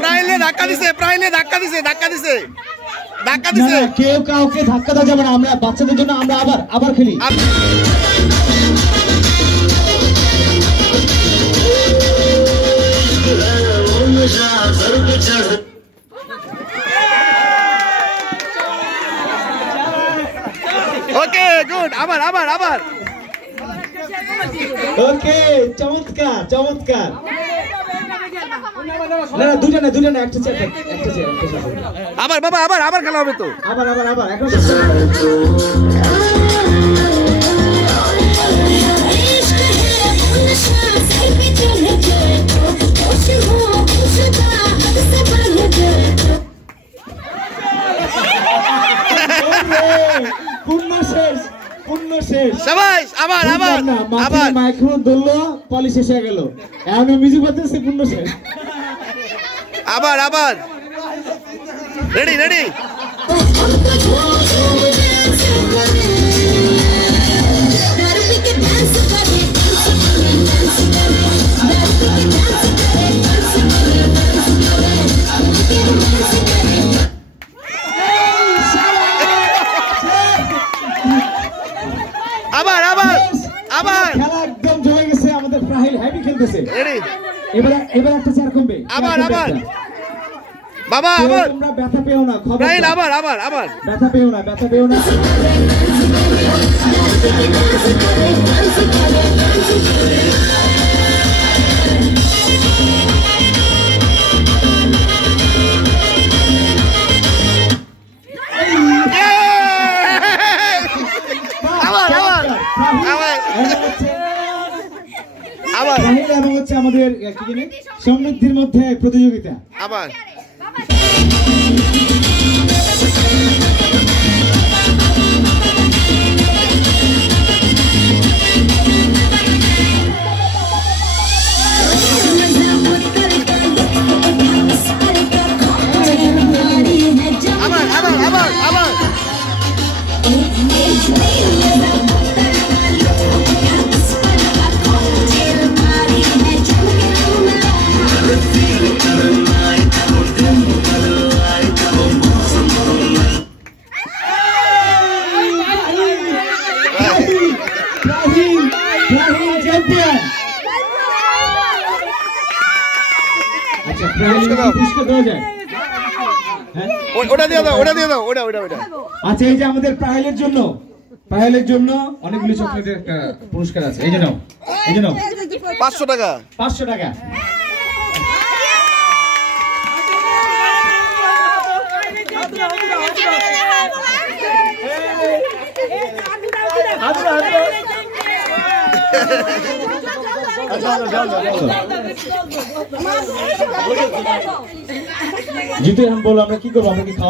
প্রাইলে ধাক্কা দিছে কেউ কাউকে ধাক্কা দেওয়া যাবে না। আমরা বাচ্চাদের জন্য আমরা আবার খেলি। ওকে গুড আবার ওকে চমৎকার। না দুটো না একটা চেয়ার আবার বাবা আবার খেলা হবে তো আবার পূর্ণ শেষ। সবাই আবার মাইক্রোফোন ধরলো, পলি শেষ হয়ে গেল, এখন মিউজিক বাজতেছে, পূর্ণ শেষ। আবার রেডি আবার খেলা একদম জমে গেছে। আমাদের প্রাহিল হেভি খেলতেছে। এবার একটা চেয়ার কমবে। আবার বাবা তোমরা ব্যথা পেও না, খবর প্রাহিল আবার ব্যথা পেও না। এবং হচ্ছে আমাদের সমৃদ্ধির মধ্যে প্রতিযোগিতা। আবার আচ্ছা, এই যে আমাদের প্রাইলের জন্য অনেকগুলি চকলেটের একটা পুরস্কার আছে। এই যে নাও 500 টাকা। জিতু এখন বলো আমরা কি করবো, আমরা কি